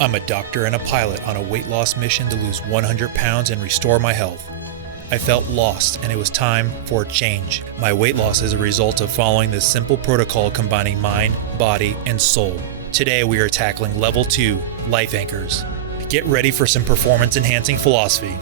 I'm a doctor and a pilot on a weight loss mission to lose 100 pounds and restore my health. I felt lost and it was time for a change. My weight loss is a result of following this simple protocol combining mind, body, and soul. Today we are tackling Level 2, Life Anchors. Get ready for some performance-enhancing philosophy.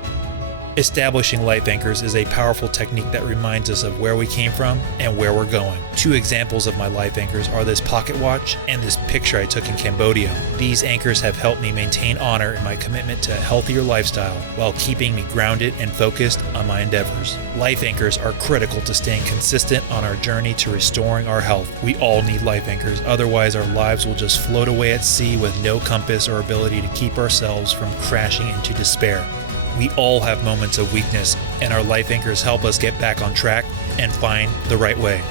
Establishing life anchors is a powerful technique that reminds us of where we came from and where we're going. Two examples of my life anchors are this pocket watch and this picture I took in Cambodia. These anchors have helped me maintain honor in my commitment to a healthier lifestyle while keeping me grounded and focused on my endeavors. Life anchors are critical to staying consistent on our journey to restoring our health. We all need life anchors, otherwise our lives will just float away at sea with no compass or ability to keep ourselves from crashing into despair. We all have moments of weakness, and our life anchors help us get back on track and find the right way.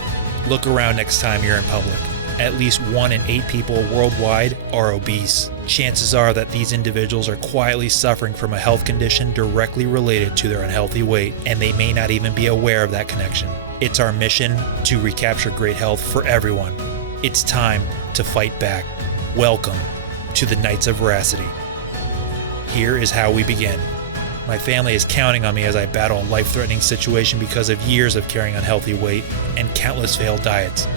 Look around next time you're in public. At least 1 in 8 people worldwide are obese. Chances are that these individuals are quietly suffering from a health condition directly related to their unhealthy weight, and they may not even be aware of that connection. It's our mission to recapture great health for everyone. It's time to fight back. Welcome to the Knights of Veracity. Here is how we begin. My family is counting on me as I battle a life-threatening situation because of years of carrying unhealthy weight and countless failed diets.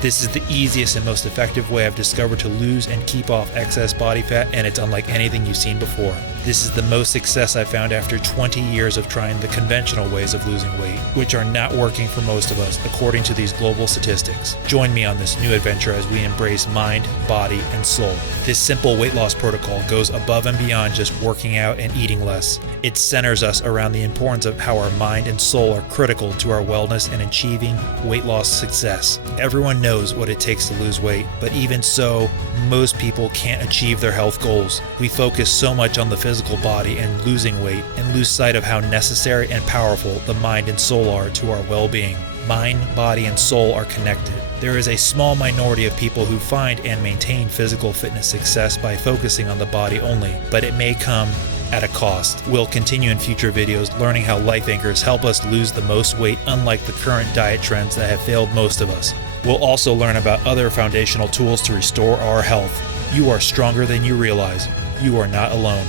This is the easiest and most effective way I've discovered to lose and keep off excess body fat, and it's unlike anything you've seen before. This is the most success I've found after 20 years of trying the conventional ways of losing weight, which are not working for most of us according to these global statistics. Join me on this new adventure as we embrace mind, body, and soul. This simple weight loss protocol goes above and beyond just working out and eating less. It centers us around the importance of how our mind and soul are critical to our wellness and achieving weight loss success. Everyone knows what it takes to lose weight, but even so, most people can't achieve their health goals. We focus so much on the physical body and losing weight and lose sight of how necessary and powerful the mind and soul are to our well-being. Mind, body, and soul are connected. There is a small minority of people who find and maintain physical fitness success by focusing on the body only, but it may come at a cost. We'll continue in future videos learning how life anchors help us lose the most weight, unlike the current diet trends that have failed most of us. We'll also learn about other foundational tools to restore our health. You are stronger than you realize. You are not alone.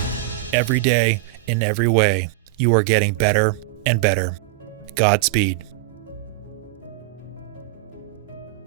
Every day, in every way, you are getting better and better. Godspeed.